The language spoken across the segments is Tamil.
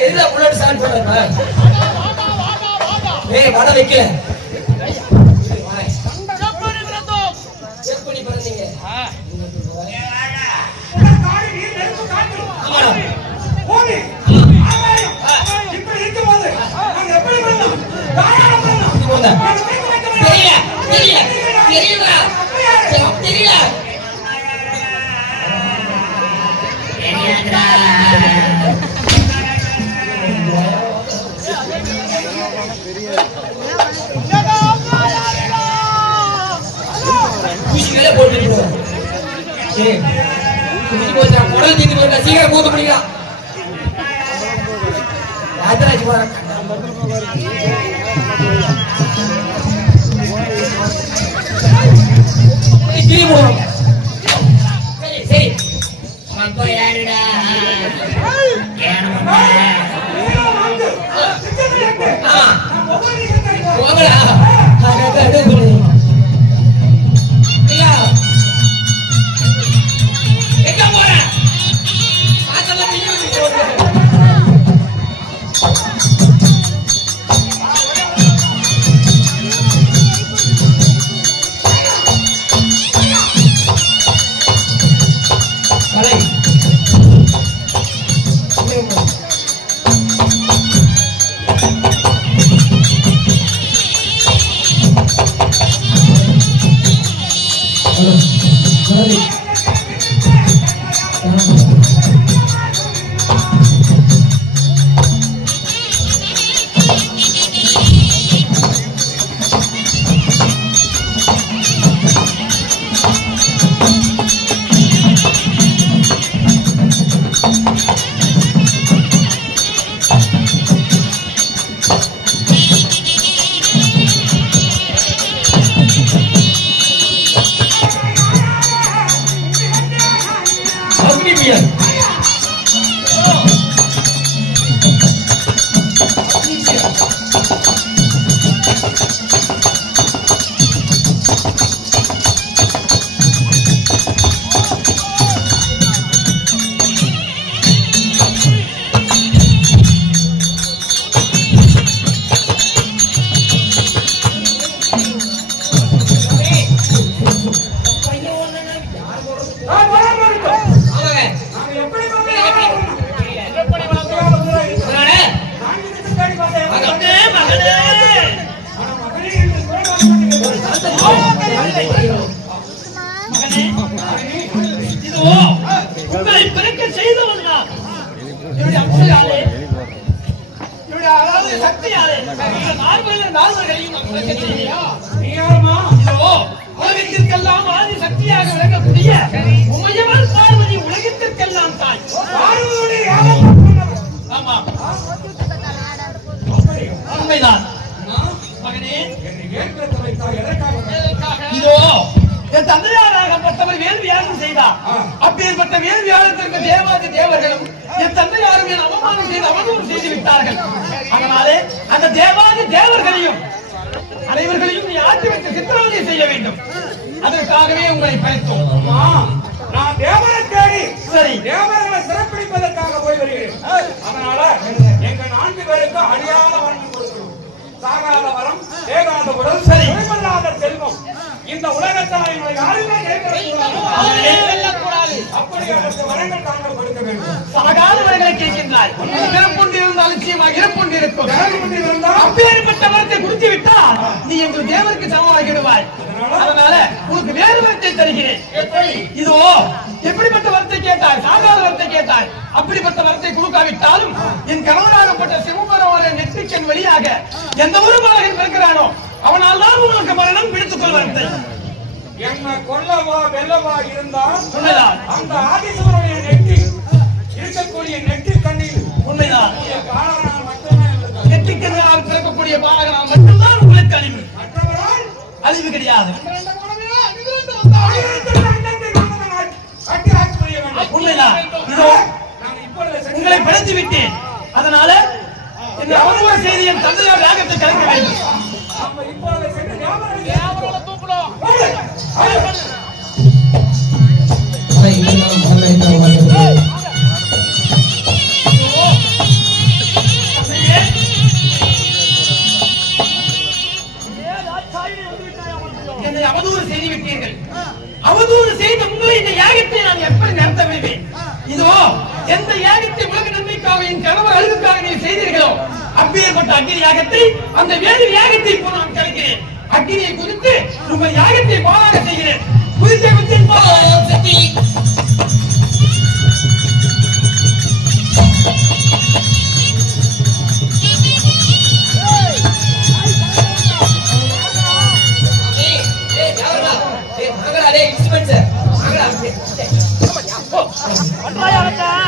எதுல புல்லட் ஸ்டார்ட் பண்றப்ப ஏய் வட வைக்கல செக் பண்ணி பாருங்க ஓடி இப்ப இருக்கும்போது நாங்க எப்படி பண்ணலாம் தெரியல தெரியல தெரியல தெரியல குஷிகளே போட்டுட்டு சரி குஷி போச்சா குடல் தீந்து போயிட்டா சீக்கிரம் போக முடியல ராஜராஜ் போற கிரி போறோம் சரி சரி அவன் போய் யாருடா ஏனம்மா போகடா அட போடு ஐயா எங்க போற ஆத்தல நீ போடு எந்த யாகத்தை உலக நன்மைக்காக என் கணவர் அழுதுக்காக நீ செய்தீர்களோ அப்பேற்பட்ட அக்னி யாகத்தை அந்த வேறு யாகத்தை இப்போ நான் கலைக்கிறேன். அக்னியை குறித்து உங்கள் யாகத்தை பாலாக செய்கிறேன். குறித்த சக்தி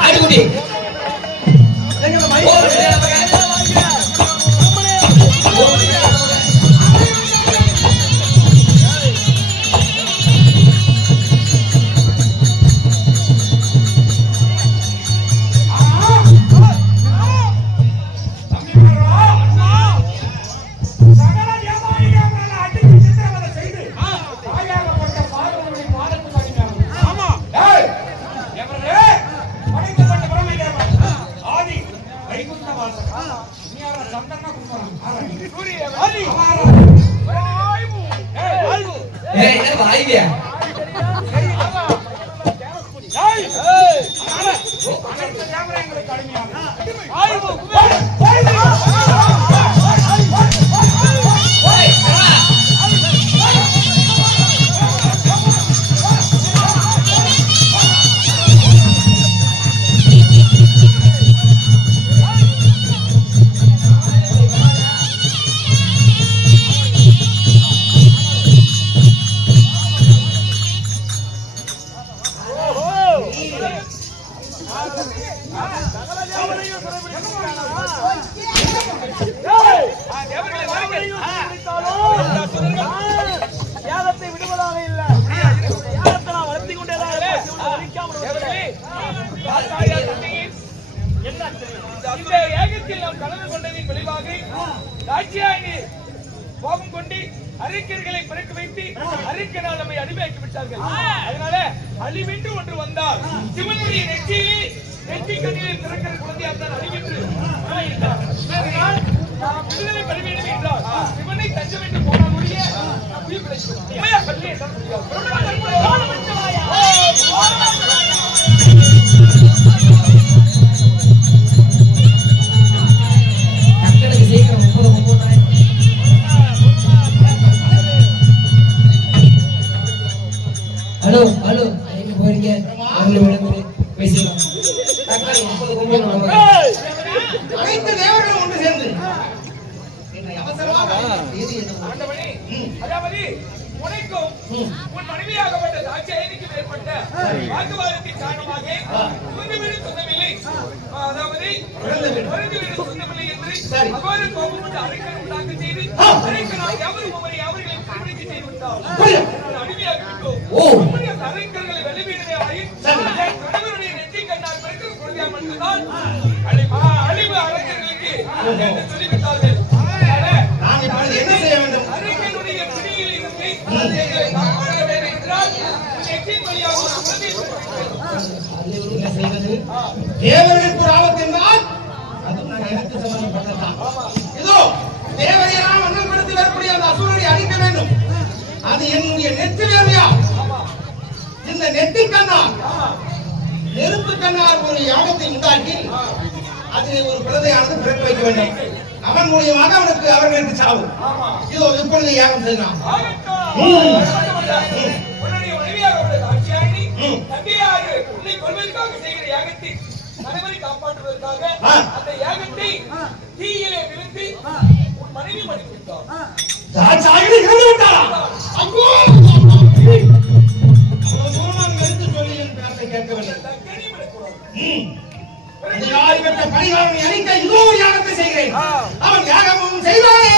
அடிக்குடி வாய்வியா அறிக்கைகளை பிறக்க வைத்து அறிக்கையால் நம்மை அடிமையாக்கி விட்டார்கள். அதனால அழிவென்று ஒன்று வந்தால் சிவனுடைய நெற்றி கண்ணில் பிறக்கிற குழந்தையாக தான் அழிவென்று இருக்கிறார். நாம் விடுதலை பெற வேண்டும் என்றால் சிவனை தஞ்சம் என்று போனால் ஒழிய நாம் உயிர் பிழைக்கிறோம். ஹலோ ஹலோ எங்க போறீங்க? பேசலாம். அனைத்து தேவர்களும் ஒன்று சேர்ந்து அதாவது உனக்கும் உன் மனைவியாகப்பட்ட தாட்சாயணிக்கு ஏற்பட்ட வாக்குவாதத்தின் காரணமாக சொந்த வீடு சொந்தமில்லை, அதாவது பிறந்த வீடு சொந்தமில்லை என்று அவ்வாறு கோபம் கொண்டு அறிக்கை உண்டாக்க செய்து அறிக்கையால் எவரும் அவர்களை கண்டுபிடிக்க செய்து விட்டார். அடிமையாக விட்டோம். அந்த அறிக்கைகளை வெளிவீடுமே ஆயின் கணவருடைய நெற்றி கண்ணால் பிறக்கிற குழந்தையா மட்டும்தான் அழிவு அறிஞர்களுக்கு என்று சொல்லிவிட்டார்கள். நாம் இப்பொழுது என்ன செய்ய வேண்டும்? அறிக்கையினுடைய பிடியில் இருந்து குழந்தைகளை காப்பாற்ற வேண்டும் என்றால் நெற்றின் வழியாக என்ன செய்வது? தேவர்களுக்கு ஒரு ஆபத்து என்றால் அதுவும் நான் எனக்கு சம்பந்தப்பட்டதான். இதோ தேவரையெல்லாம் வண்ணப்படுத்தி வரக்கூடிய அந்த அசுரனை அழிக்க வேண்டும். அது என்னுடைய நெற்றி வேலையா? இந்த நெற்றி கண்ணால் நெருப்பு கண்ணால் ஒரு யாகத்தை உண்டாக்கி அதில் ஒரு குழந்தையானது பிறக்க வைக்க வேண்டும். அவன் மூலியமாக அவர்களுக்கு சாவு. இதோ இப்பொழுது யாகம் செய்யலாம். உன்னுடைய மனைவியாக தாட்சாயணி தந்தையாக உன்னை கொள்வதற்காக செய்கிற யாகத்தை கணவரை காப்பாற்றுவதற்காக அந்த யாகத்தை தீயிலே விழுந்து உன் மனைவி மடிப்பிட்டார். தாட்சாயணி இறந்து விட்டாரா? அங்கோ கேட்கவில்லை. பரிகாரம் அளிக்க இதோ யாகத்தை செய்கிறேன். அவன் யாகமும் செய்வானே.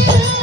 Yeah.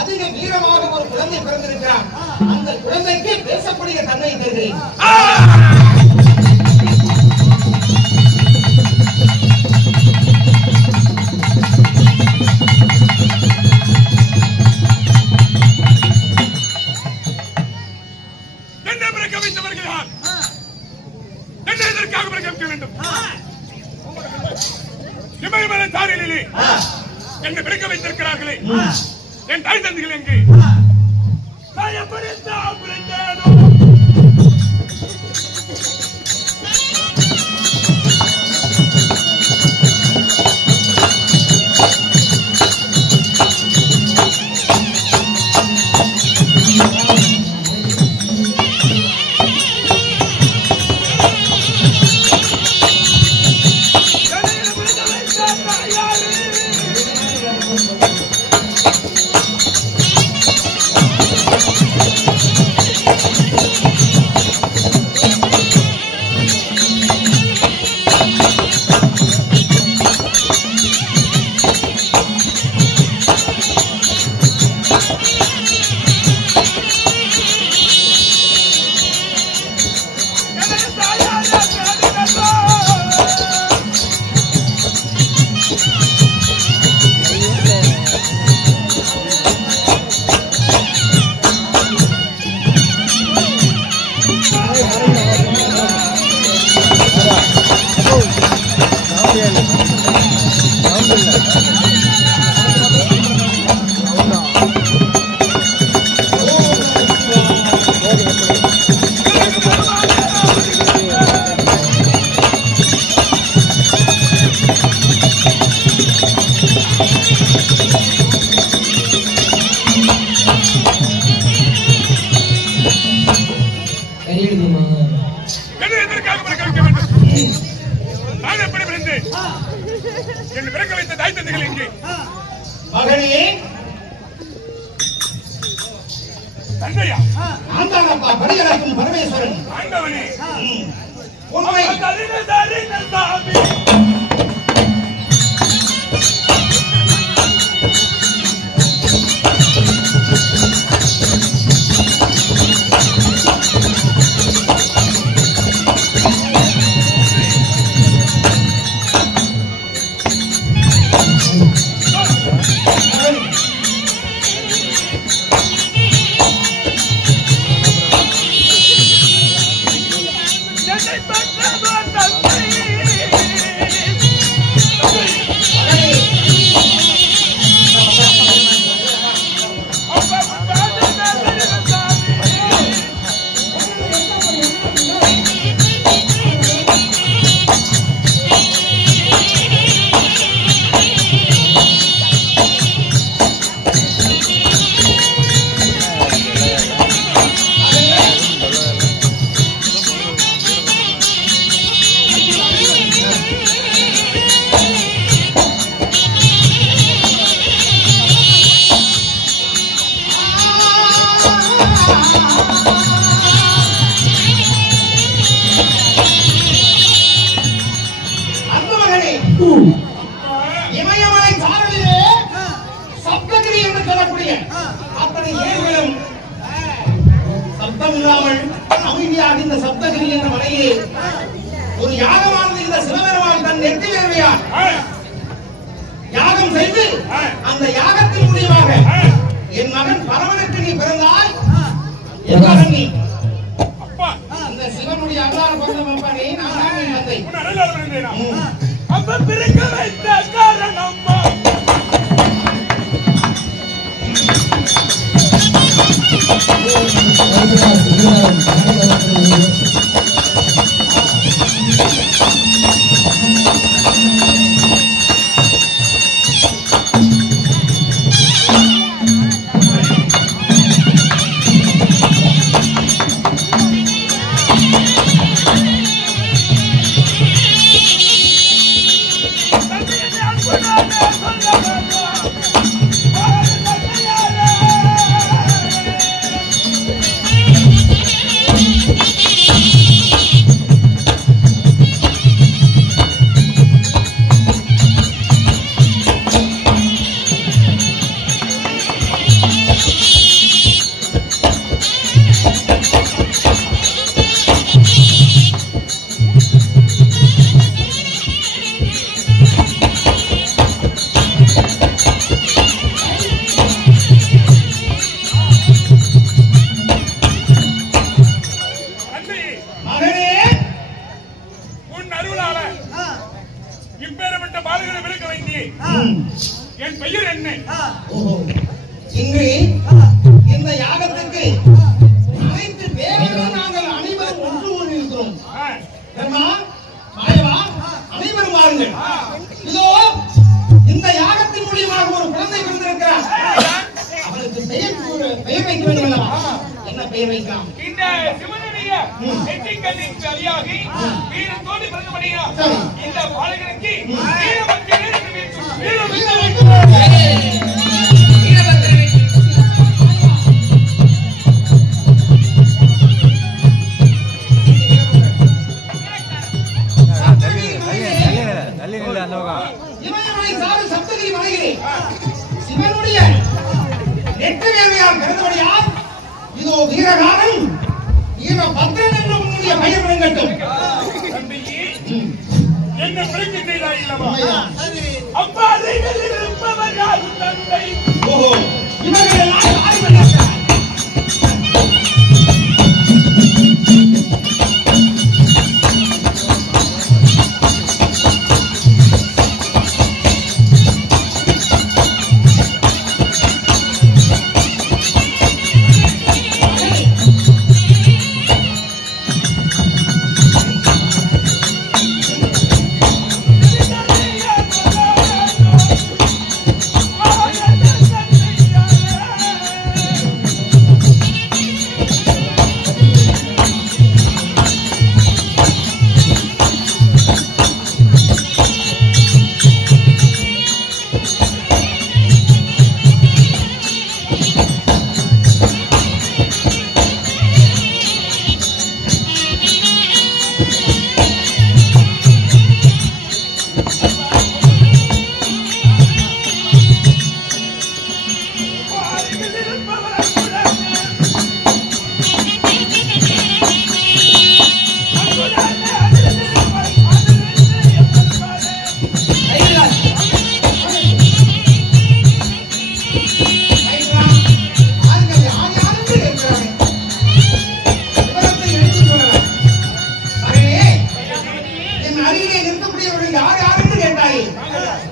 அதிக வீரமாக ஒரு குழந்தை பிறந்திருக்கிறான். அந்த குழந்தைக்கு பேசக்கூடிய தன்மை தருகிறேன். என்னை பிடிக்க வைத்திருக்கிறார்களே, என் தாய் தந்தைகள் எங்கே? நான் எப்படி சாப்பிடுகிறேனோ? I'm என் பெயர் என்ன? இன்று இந்த யாகத்துக்கு அனைத்து தேவர்களும் நாங்கள் அனைவரும் ஒன்று கூடியிருக்கிறோம். அனைவரும் வாருங்கள். இதோ இந்த யாகத்தின் மூலியமாக ஒரு குழந்தை பிறந்திருக்கிறார். அவளுக்கு பெயர் வைக்க வேண்டும் அல்லவா? என்ன பெயர் வைக்கலாம்? இந்த சிவனுடைய நெற்றிக்கண்ணின் வழியாகி வீரத்தோடு பிறந்தபடியா இந்த பாலகனுக்கு வீரபத்திரன் என்று இமயமலை சாறு சப்தகிரி மலையிலே சிவனுடைய நெற்றி வேலையால் பிறந்தபடியால் இதோ வீரகாரன் வீரபத்ரன் என்று உன்னுடைய பெயர் விளங்கட்டும். என்ன பிரச்சனை செய்தாய் இல்லவா? அப்பா அதைகள் இருப்பவர் யாரும் தந்தை. ஓஹோ, இவர்கள் எல்லாம் யார் பண்ணாங்க?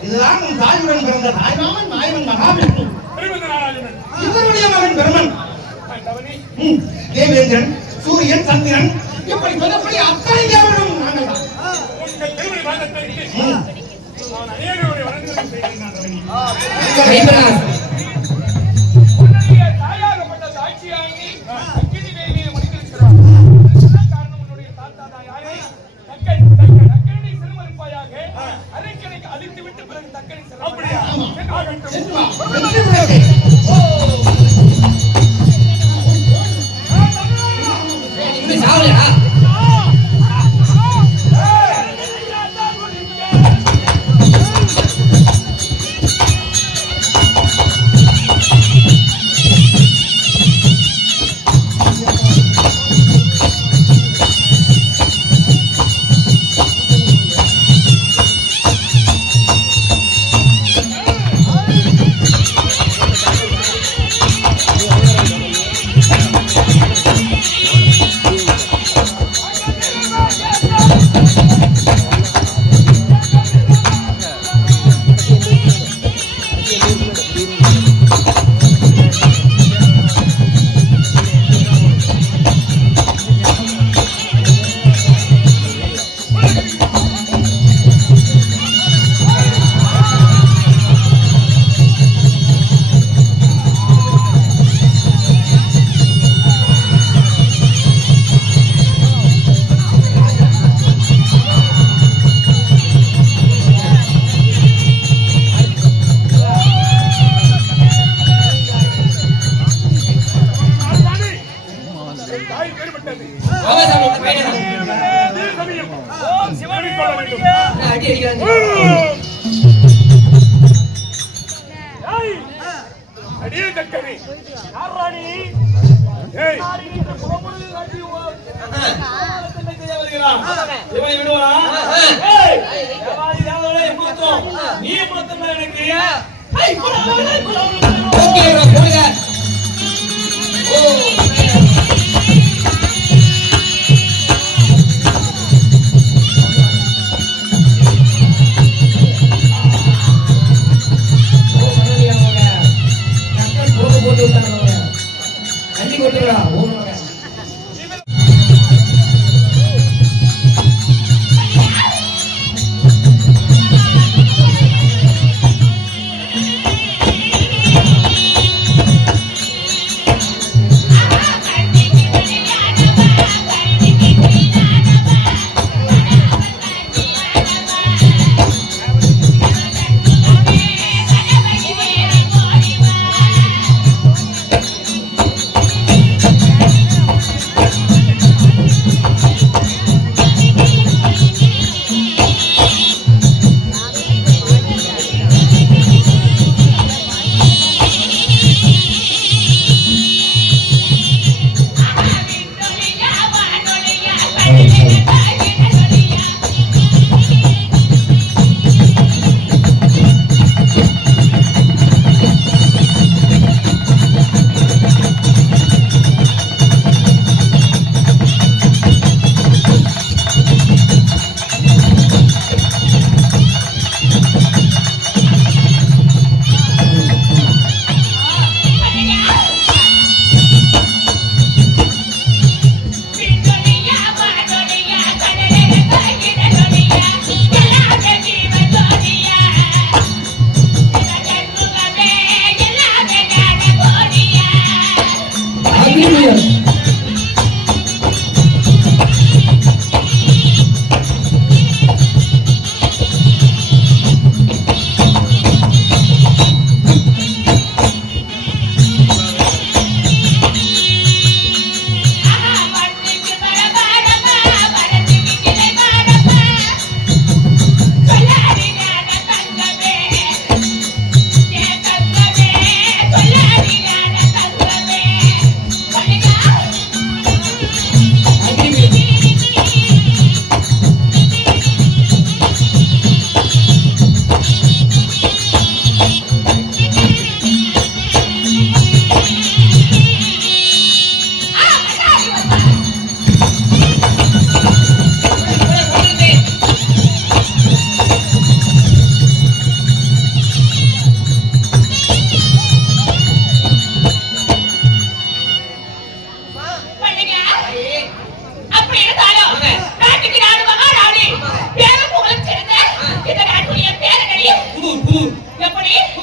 இதுதான் உன் தாயுடன் பிறந்த தாய்மாமன் நாயவன் மகாவிஷ்ணு. இவருடைய மகன் பிரம்மன், தேவேந்திரன், சூரியன், சந்திரன், இப்படி சொல்லப்படி அத்தனை தேவர்களும் நாங்கள் தான். தாயாகப்பட்ட சாட்சியாகி அக்கினி வேலியை முடித்திருக்கிறார். காரணம் உன்னுடைய தாத்தா தாயாகி தக்கனை சிறுமறுப்பாயாக அரைக்கணைக்கு அழித்து விட்டு பிறகு தக்கனை அப்படியா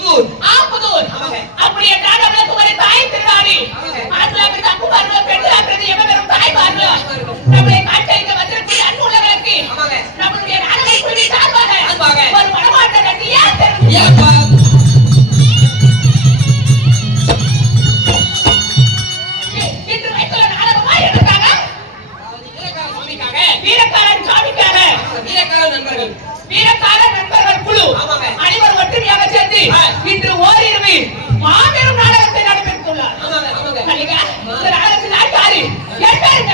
புதூர். புதூர். அப்படி என்றால் நம்மளுக்கு ஒரு தாய் திருநாடி. ஆண்களாக தப்பு பார்வை, பெண்களாக எவரும் தாய் பார்வை. நம்மளை காட்டளிக்க வந்திருக்கிற அன்பு உள்ளவர்களுக்கு நம்மளுடைய நாடகை குழுவி சார்பாக ஒரு மனமாற்ற கட்டியா ஏப்பா இன்று வைத்துள்ள நாடகமா இருக்காங்க. வீரக்காரன் சாமிக்காக வீரக்கார நண்பர்கள் குழு அனைவரும் ஒற்றுமையாக சேர்ந்து இன்று ஓரிரவு மாபெரும் நாடகத்தை நடைபெற்றுள்ளார். இந்த நாடகத்தின் ஆட்காரி கேட்டாருங்க.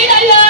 Oh,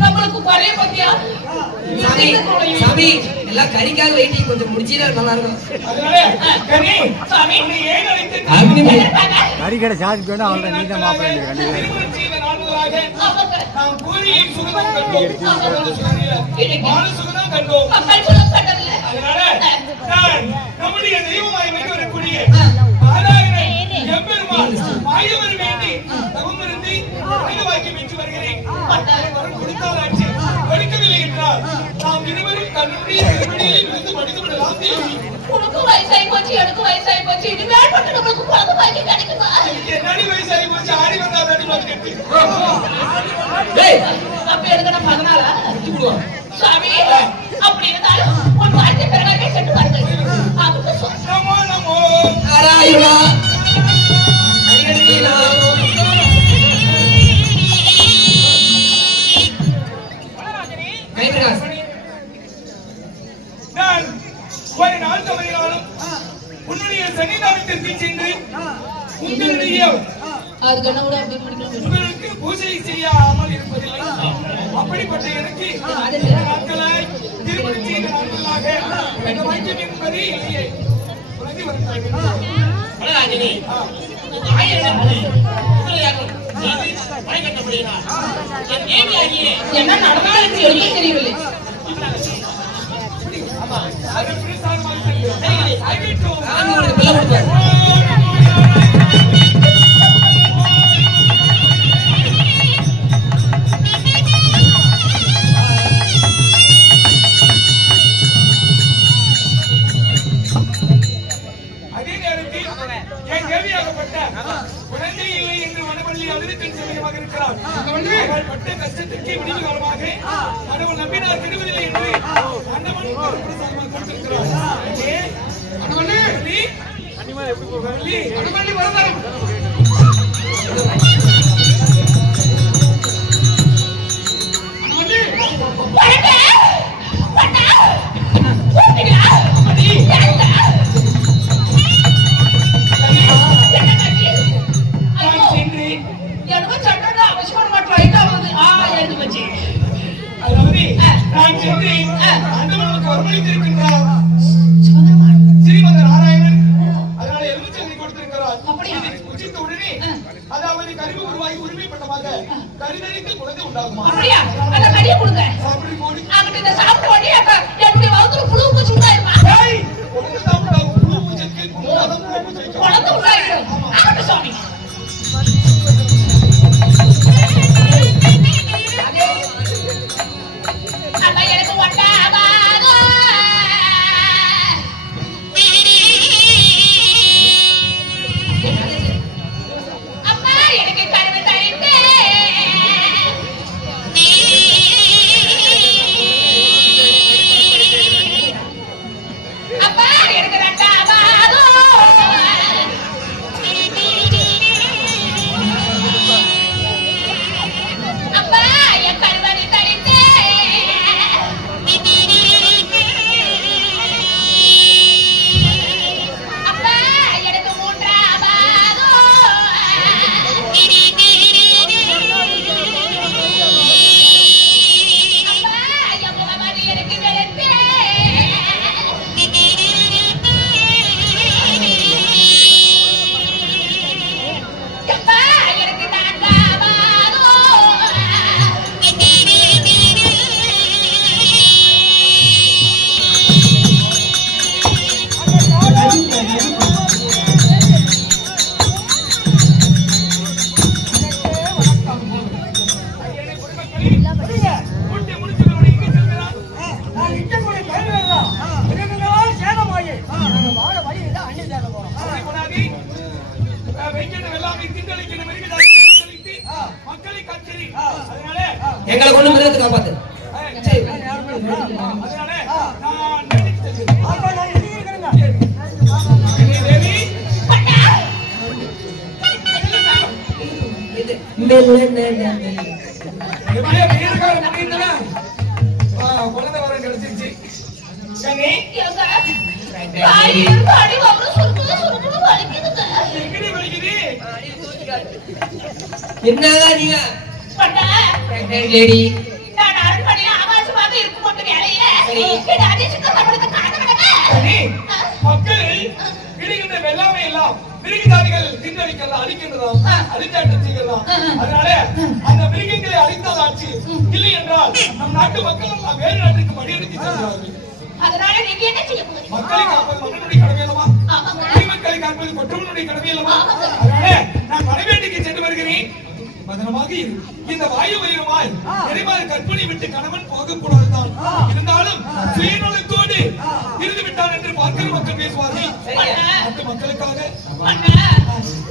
நம்மளுக்கு வரைய பத்தியா சாமி சாமி எல்லாம் கறிக்காக வெயிட்டிங் கொஞ்சம் முடிச்சீரா நல்லா இருக்கும். அதனால கனி சாமி நீ ஏன் அழைத்து கறி கடை சாதிக்கு வேணும் அவள்தான் நீ தான் மாப்பிள்ளை திருமணம் செய்த நாள்களாக அவங்க நாம் கூறியை சுகதம் கண்டோம் மாறு சுகதம் கண்டோம் மக்கள் சொல்ல கண்டதில்ல அதனால நான் நம்முடைய தெய்வமாய் வரக்கூடிய நாராயணன் எம்பெருமான் மாயவர் வேண்டி தவமிருந்து வாக்கி பெற்று வருகிறேன் வரம் கொடுத்தாராட்சி கொடுக்கவில்லை என்றால் நாம் இருவரும் கண்ணுடைய திருவடியில் விழுந்து படித்து விடலாம் தேவி உனக்கு வயசாகி போச்சு எனக்கு வயசாகி போச்சு இது வேட்பட்டு நம்மளுக்கு குழந்தை பாக்கி கிடைக்குமா என்னடி வயசாகி போச்சு ஆடி வந்தா தாண்டி பார்த்துட்டு அப்ப எனக்கு நான் 14 சாமி அப்படி இருந்தாலும் உன் வாழ்க்கை பிறகாக சென்று பாருங்கள் அவங்க நமோ நமோ நாராயணா ஹரிஹரீலா கைபிரகாஷ் நான் ஒரு நாள் தவறினாலும் உன்னுடைய சன்னிதானத்திற்கு சென்று உங்களுடைய அதுக்கு என்ன கூட அப்படி பண்ணிக்கலாம் உங்களுக்கு பூஜை செய்யாமல் இருப்பதில்லை அப்படிப்பட்ட எனக்கு நாட்களாய் திருமணம் செய்த நாட்களாக இந்த வாக்கியம் என்பதே இல்லையே உலகி வருகிறார்கள் என்ன நடந்தாலும் எனக்கு எதுவுமே தெரியவில்லை சாமி உங்களுக்கு பிள்ளை கொடுப்பாரு. அதே நேரத்தில் என் கேள்வியாகப்பட்ட குழந்தை இல்லை என்று வனவள்ளி அழுதுக்கு சமயமாக இருக்கிறார் அவள் பட்ட கஷ்டத்திற்கு விடிவு காலமாக கடவுள் நம்பினார் கெடுவதில்லை என்று அண்டவன் பிரசாதமாக கொடுத்திருக்கிறார் அதாவது நான் சென்று அண்டவனுக்கு வரவழைத்திருக்கின்றார் ஸ்ரீமத நாராயணன் அதனால எலுமிச்சை கொடுத்திருக்கிறார் உச்சித்த உடனே அதாவது கருவி உருவாகி உரிமைப்பட்டமாக கருதறிந்து குழந்தை உண்டாகுமா அப்படியா அந்த கடியை கொடுங்க சாப்பிடி போடி அங்கிட்டு இந்த சாப்பிட்டு ஓடி எப்படி வகுத்துல புழு பூச்சி உண்டாயிருமா குழந்தை தான் உண்டாகும் புழு பூஜைக்கு குழந்தை பூஜைக்கு குழந்தை உண்டாயிடும் ஆகட்டும் சுவாமி அப்ப எனக்கு ஒட்டாவாதோ அப்பா எனக்கு கருவு தரித்தே அப்பா எனக்கு ரெண்டாவாதோ அப்பா என் கருவறை தரித்தே அப்பா எனக்கு மூன்றாவாதோ அப்பா என் முகமதி எனக்கு வெளுத்தே அப்பா எனக்கு நான்காவாதோ கூட்டி முடிச்சவரோட எங்க செல்கிறார் அப்படி போனாதி வைக்கின்ற வெள்ளாமை திண்டளிக்கின்ற மிருகதாரி திண்டளித்து மக்களை காக்கிறீர் அதனால எங்களை கொண்டு மிருகத்தை காப்பாத்து. அதனால நான் நெருங்கி செல்கிறேன். தேவி எப்படியோ வீரகாலம் முடிந்தனா குழந்தை வரம் கிடைச்சிருச்சு கண்ணி காயில் பாடி அவரு சுருக்குன்னு வலிக்குதுங்க எங்கடி வலிக்குது என்னங்க நீங்க பட்டா லேடி நான் அரண்மனை மக்கள் விடுகின்ற வெள்ளாமை எல்லாம் மிருகஜாதிகள் திண்டடிக்கலாம், அழிக்கின்றதாம், அழிச்சாட்டம் செய்யலாம். அதனால அந்த மிருகங்களை அழித்ததாச்சு. இல்லை என்றால் நம் நாட்டு மக்கள் எல்லாம் வேறு நாட்டுக்கு மடியெடுத்து செல்கிறார்கள். அதனால நீங்க என்ன செய்ய போறீங்க? மக்களை காப்பது மன்னனுடைய கடமை அல்லவா? மக்களை காப்பது கொற்றவனுடைய கடமை அல்லவா? அதனால நான் மனைவேண்டிக்கு சென்று வருகிறேன். பதனமாக இரு. இந்த வாயு வயிறுமாய் நிறைவாறு கற்பனை விட்டு கணவன் போகக்கூடாதுதான். இருந்தாலும் சுயநலத்தோடு இருந்து விட்டான் என்று பார்க்கிற மக்கள் பேசுவார்கள். அந்த மக்களுக்காக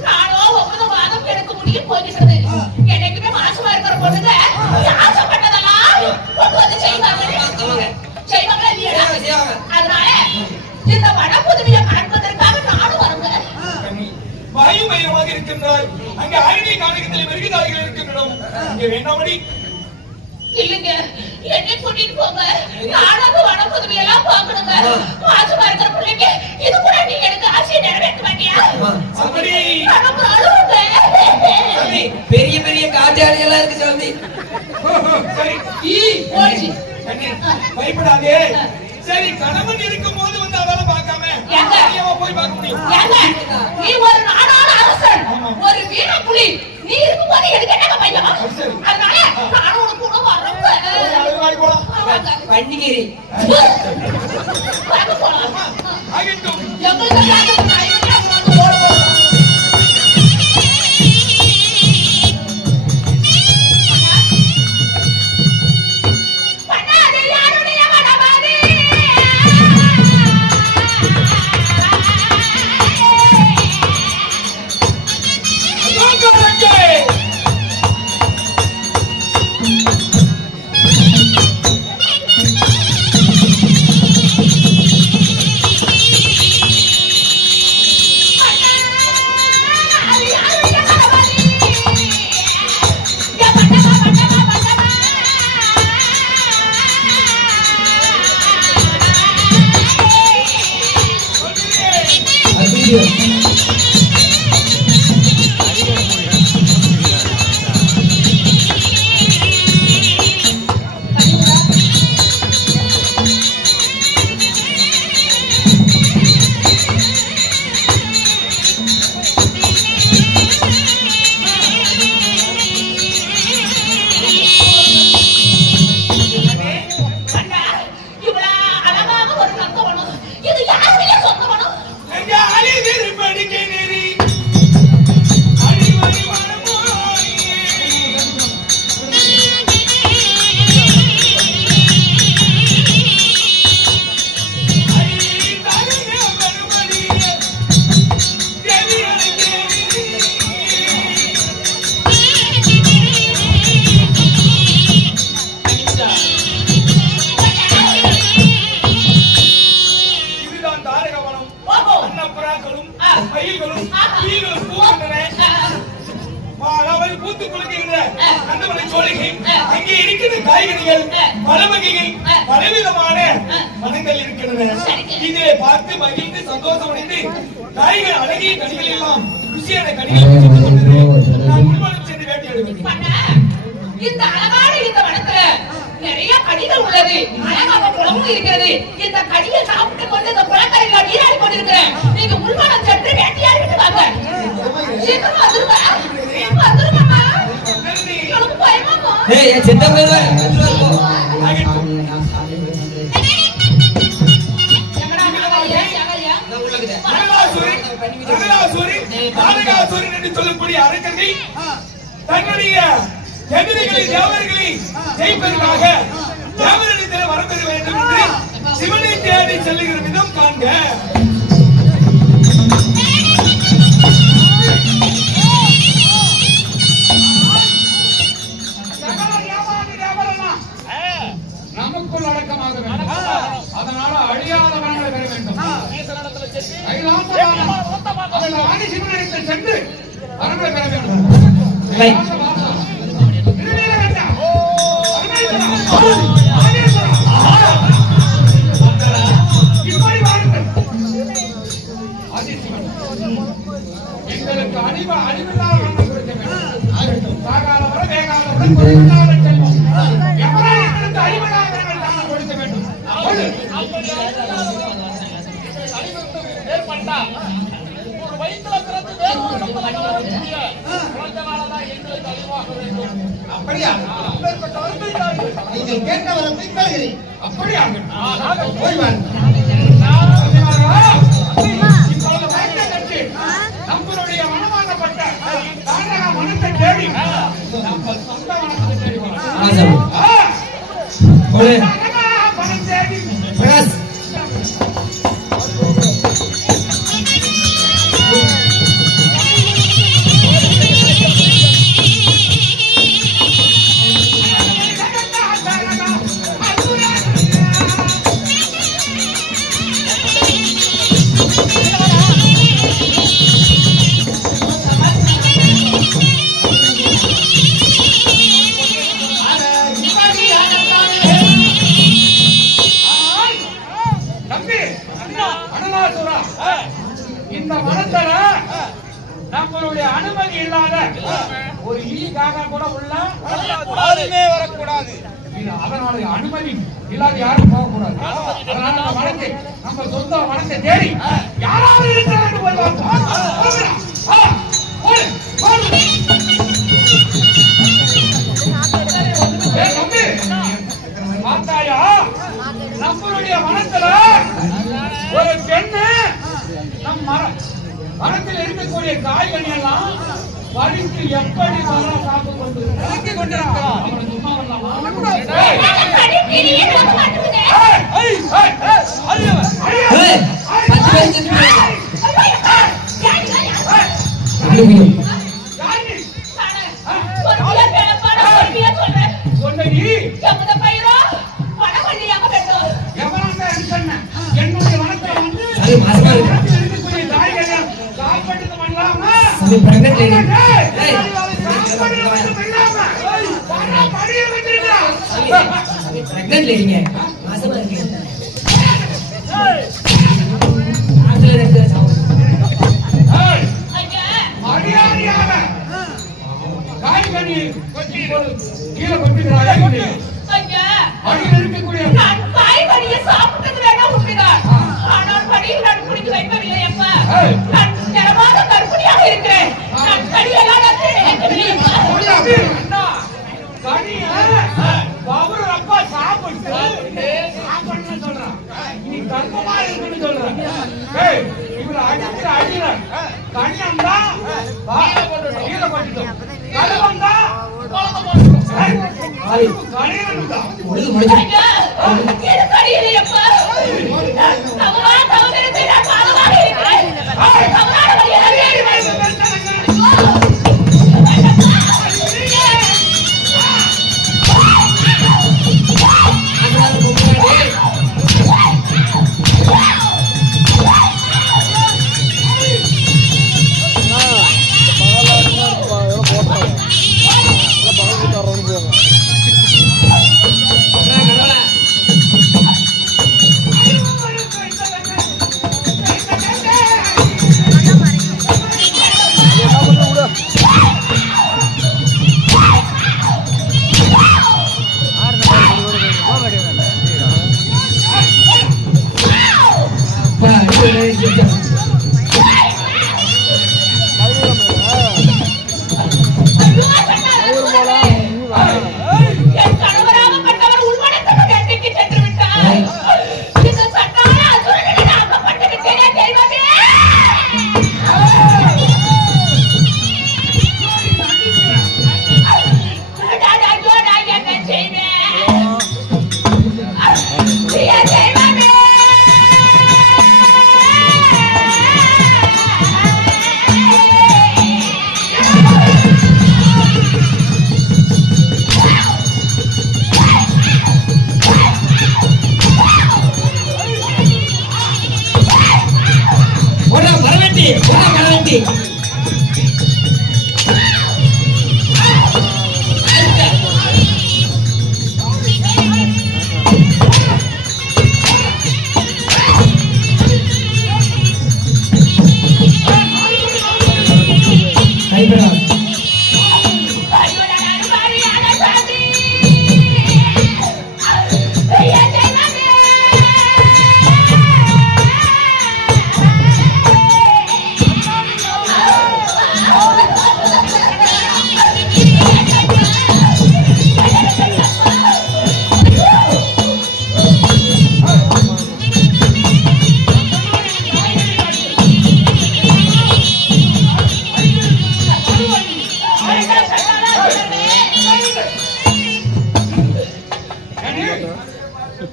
நானோ 9 மாதம் எனக்கு முடிய போகிறது. எனக்குமே மாசமா இருக்கிற பொழுது ஆசைப்பட்டதெல்லாம் கொண்டு வந்து செய்வாங்களா இல்லையா? அதனால இந்த வட புதுமையை பார்ப்பதற்காக நானும் வருகிறேன். வாயு மையமாக இருக்கின்றாய். அங்கே ஆயினை காலகத்தில் மிருகஜாதிகள் இருக்கின்றோம். இங்கே வேண்டாமடி. இல்லைங்க, என்னை கூட்டிட்டு போங்க. நானும் வட புதுமையெல்லாம் பார்க்கணுங்க. மாசமா இருக்கிற பிள்ளைங்க இது கூட நீ எனக்கு ஆசையை நிறைவேற்ற மாட்டியா? அப்படி பெரிய பெரிய காட்டாளிகளா இருக்கு சாமி. சரி பயப்படாதே. சரி, கணவன் இருக்கும் போது வந்து அதெல்லாம் பார்க்காம போய் பார்க்க முடியும்? நீ ஒரு நாடான அரசன், ஒரு வீர புலி. நீ இருக்கும் போது எனக்கு என்ன பையன்? அதனால நானும் உனக்கு கூட வரேன். பண்டிகை ஆகட்டும். இந்த அழகான இந்த வனத்துல நிறைய கடிகள் உள்ளது. அழகாக குளமும் இருக்கிறது. இந்த கடியை சாப்பிட்டு கொண்டு இந்த குளக்கரையில் நீராடி கொண்டிருக்கிறேன். நீங்க உள்வானம் சென்று வேட்டையாடி விட்டு வாங்க. சீக்கிரம் வந்துருங்க. வந்துருங்கம்மா. எனக்கு பயமாமா. செத்த போயிருவேன். சொல்லக்கூடிய அரக்கர்கள் தன்னுடைய எதிரிகளை தேவர்களை ஜெயிப்பதற்காக தேவரிடத்தில் வரப்பெற வேண்டும் என்று சிவனை தேடி செல்லுகிற விதம் காண்க. நமக்குள் அடக்கமாக வேண்டும். அதனால அழியாத வரங்களை பெற வேண்டும். சிவனிடத்தில் சென்று வரங்களை பெற வேண்டும். எங்களுக்கு அழிவில்லாத வண்ணம் கொடுக்க வேண்டும். சாகால வர வேகால வர கொடுக்க வேண்டும். நீங்கள் கேட்ட வரத்தை தருகிறேன். அப்படியா? போய் வாங்க. இப்பொழுது மனத்தை கட்டி நம்மளுடைய மனமாகப்பட்ட தாண்டக மனத்தை தேடி நம்ம சொந்த மனத்தை தேடி பணம் தேடி இந்த மனத்துல நம்மளுடைய அனுமதி இல்லாத ஒரு ஈக்காக கூட உள்ள வரக்கூடாது. அதனால அனுமதி இல்லாத யாரும் போகக்கூடாது. அதனால நம்ம மனத்தை நம்ம சொந்த மனத்தை தேடி யாராவது இருக்கிறாங்க பார்த்தாயா? நம்மளுடைய மனத்துல ஒரு பெண்ணு நம் மரத்தில் இருக்கக்கூடிய காய்கறி எல்லாம் பறித்து எப்படி மரம் சாப்பிட்டு கொண்டிருக்கிறான். சும்மா என்னுடைய மனத்தை வந்து மரியாதையாக காய்கறி கீழே கொட்டுகிறார்கள். அடியில் இருக்கக்கூடிய காய்கறியை சாப்பிட்டது வேணா உண்மைதான். ஆனால் படியில் நான் குடிக்க வைப்பதில்லை. அப்பா நான் தரமாக கற்பனையாக இருக்கிறேன். நான் கடியெல்லாம் அப்பா சாப்பிட்டு சாப்பிடணும்னு சொல்றான். நீ கர்ப்பமா இருக்குன்னு சொல்றான். இவரை அடிக்கிற அடியில கனியம் தான் கீழே போட்டுட்டோம். கலவம் தான் கனியம் தான்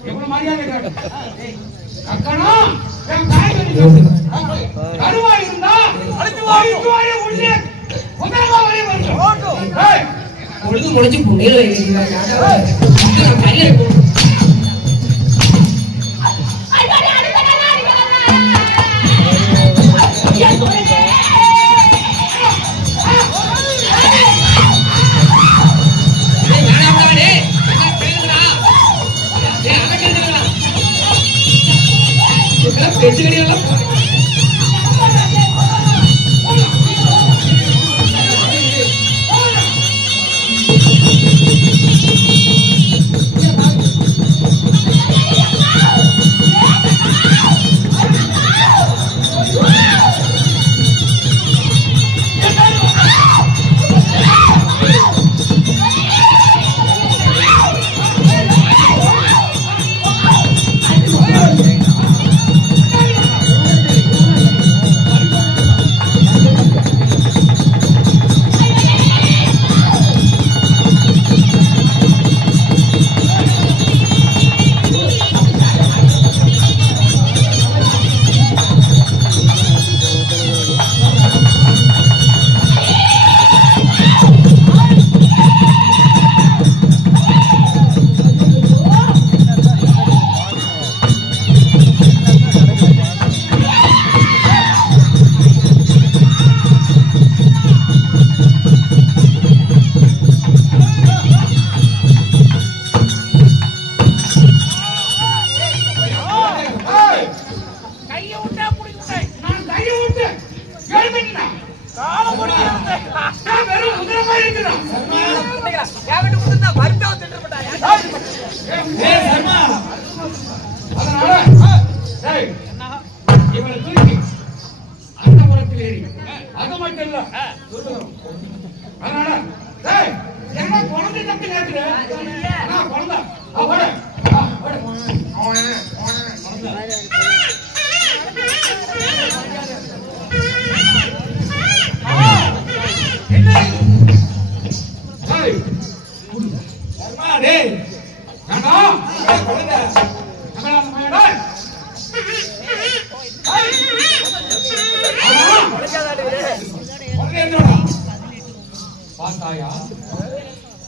எவ்வளவு மரியாதை காட்டு. அக்கணும் என் காய்கறி கருவா இருந்தா பொழுது முடிச்சு புண்ணியில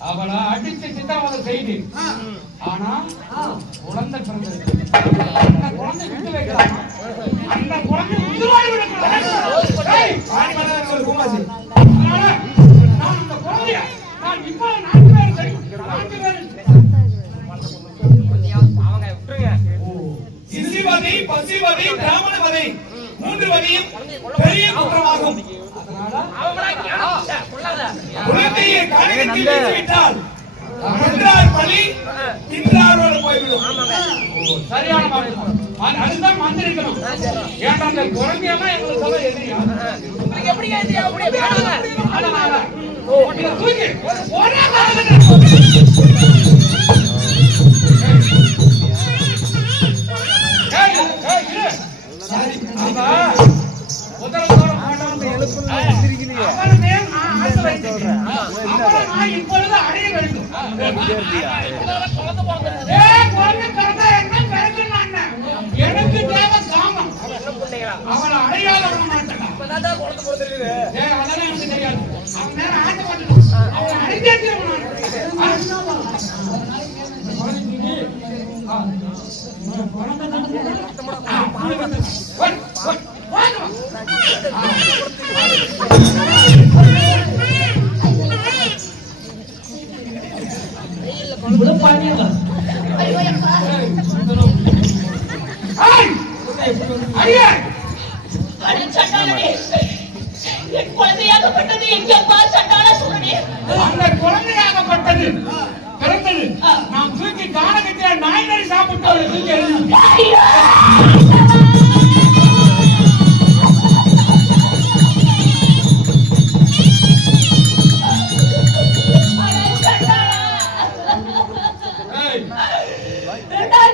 அவளை அடித்து சித்திரவதை செய்து ஆனா குழந்தை பிறந்தது. அந்த குழந்தை விட்டு வைக்கலாம், அந்த குழந்தை உயிரோடு விடக்கூடாது. அதனால நான் அந்த குழந்தைய நான் இப்போ 4 பேர் தெரியும், 4 பேர் இசிவதி, பசிவதி, பிராமணவதி 3 வதியும் பெரிய குற்றமாகும். குழந்தையை காணிக்கையில் வைத்துவிட்டால் கொன்றார் பலி, தின்றாரோடு போய்விடும். சரியான மாற்றம். அதுதான் மந்திரிக்கணும். ஏன்னா அந்த குழந்தையெல்லாம் எங்களுக்கு சொல்ல எதிரியா எப்படி எதிரியா அதனால தூக்கி ஒரே இப்பொழுது அடைய வேண்டும். எனக்கு தேவை காமம். அவனை அடையாள விட மாட்டேன். அதெல்லாம் எனக்கு தெரியாது. அவன் நேரம் ஆட்ட மாட்டேன். அவனை அடைந்தே தீர்வு. குழந்தையாகப்பட்டது எங்கப்பா சண்டாள சூழனே? அந்த குழந்தையாகப்பட்டது பிறந்தது நாம் தூக்கி காணகத்தில நாய் நரி சாப்பிட்டு அவளை தூக்கி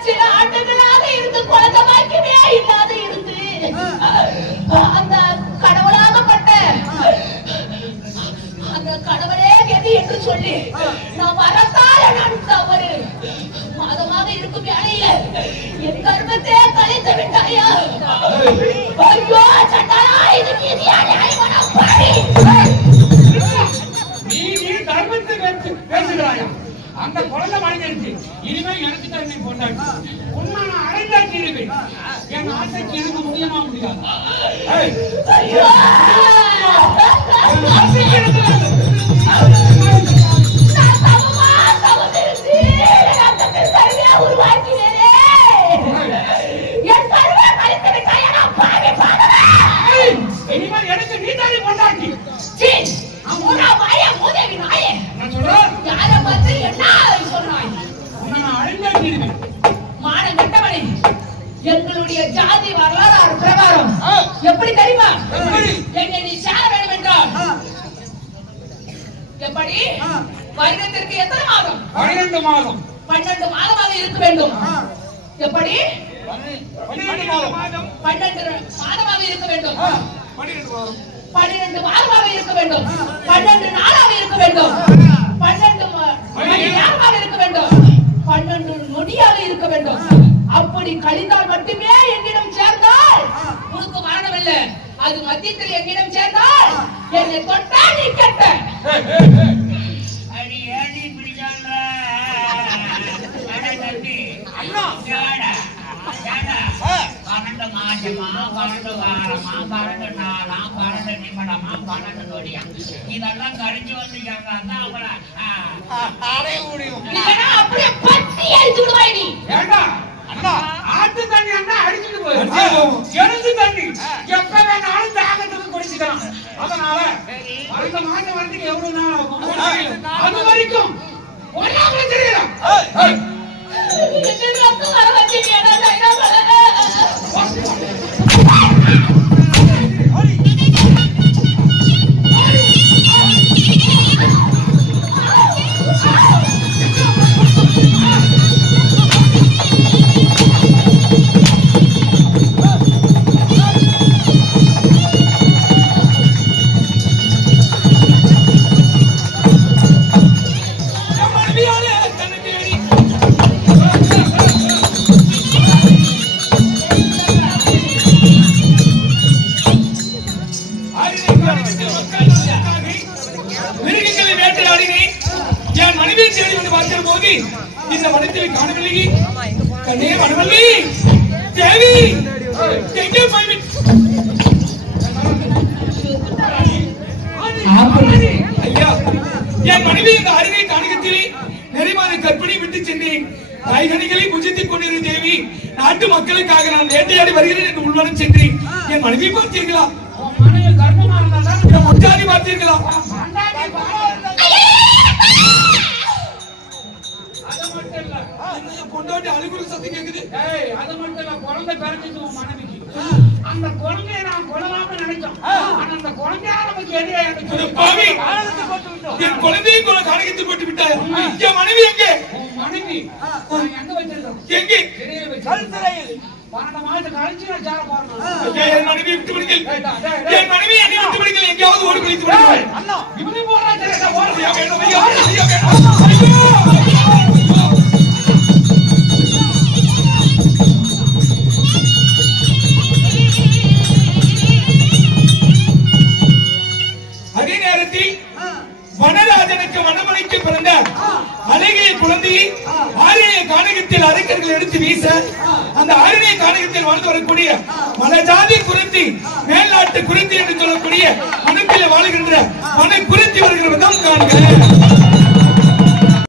சில ஆண்டுகளாக இருந்து குழந்தை பாக்கியமே இல்லாத இருந்து அந்த கடவுளாகப்பட்ட அந்த கடவுளே எது என்று சொல்லி நான் வரத்தால நான் தவறு நீ தர்மத்தை பேசுகிறாயா? அந்த குழந்தை மனிதனுக்கு இனிமே எனக்கு தான் நீ போட்டாங்க. உன்னை நான் அடைந்தாக்கி இருப்பேன். என் ஆசைக்கு எனக்கு முடியுமா முடியாது? இனிமேல் எனக்கு நீ தானே போட்டாக்கி. எங்களுடைய ஜாதி வரலாறு பிரகாரம் எப்படி தெரியுமா? என்னை நீ சேர வேண்டும் என்றால் எப்படி? வருடத்திற்கு எத்தனை மாதம்? 12 மாதம். 12 மாதமாக இருக்க வேண்டும். எப்படி? 12 மாதம். 12 மாதமாக இருக்க வேண்டும். 12 வாரமாக இருக்க வேண்டும். 12 நாளாக இருக்க வேண்டும். 12 மணி நேரமாக இருக்க வேண்டும். 12 நொடியாக இருக்க வேண்டும். அப்படி கழிந்தால் மட்டுமே என்னிடம் சேர்ந்தால் உனக்கு மரணம் இல்லை. அது மத்தியத்தில் என்னிடம் சேர்ந்தால் என்னை தொட்டா நீ கெட்ட. அடி ஏடி பிடிச்சாங்க அண்ணா 12 மாசமா 12 வாரமா 12 நாளா 12 நிமிடமா 12 நொடியா இதெல்லாம் கழிச்சு வந்துருக்காங்க. அதான் அவங்கள அடைய முடியும். அப்படியே பத்தி அடிச்சு விடுவாய் நீ. ஏண்டா அண்ணா ஆத்து தண்ணி அண்ணா அடிச்சுட்டு போயிரு. எழுந்து தண்ணி எப்ப வேணாலும் தாகத்துக்கு குடிச்சுக்கலாம். அதனால 12 மாசம் வரைக்கும் எவ்வளவு நாள் ஆகும்? அது வரைக்கும் ஒன்னாவது தெரியல. வர வச்சு மிருகங்களை வேட்டையாடினேன். என் மனைவியை தேடி வந்து பார்க்கிற போது இந்த வனத்தை காணவில்லை. கண்ணே வனவல்லி தேவி எங்கே போய்விட்டு ஐயா, என் மனைவி இந்த அருகே காணிக்கத்தில் நெறிமான கற்பிணி விட்டு சென்றேன். காய்கனிகளை புஜித்துக் கொண்டிருந்த தேவி, நாட்டு மக்களுக்காக நான் வேட்டையாடி வருகிறேன் என்று உள்வனம் சென்றேன். என் மனைவி பார்த்தீர்களா? முட்டாடி பார்த்தீர்களா? கொண்டாடி அழுகுற சத்தம் கேக்குது. அது மட்டும் இல்ல, குழந்தை பிறந்துச்சு உன் மனைவிக்கு. அந்த குழந்தைய நான் கொல்லலாம்னு நினைச்சோம். ஆனா அந்த குழந்தையா நமக்கு எதிரே பாவி, என் குழந்தையை கொலை காணிக்கத்தில் போட்டு விட்டாய். என் மனைவி எங்கே? உன் மனைவி எங்க வச்சிருக்கோம்? எங்கே? 12 மாசம் கழிச்சு நான் சேர போறேன். என் மனைவி விட்டு விடுங்கள். என் மனைவி என்னை விட்டு விடுங்கள். எங்கேயாவது ஓடி குளித்து விடுங்கள். அண்ணா இப்படி போறா சரி போறேன். ஐயா வேணும், ஐயா வேணும், ஐயா வேணும். அதே நேரத்தில் வனராஜனுக்கு வனமணிக்கு பிறந்த அழகிய குழந்தையை ஆரிய கானகத்தில் அரக்கர்கள் எடுத்து வீச, அந்த ஆரிய கானகத்தில் வாழ்ந்து வரக்கூடிய மலஜாதி குறித்தி, மேல்நாட்டு குறித்தி என்று சொல்லக்கூடிய மனத்தில் வாழுகின்ற மன குறித்தி வருகிற விதம் காண்க.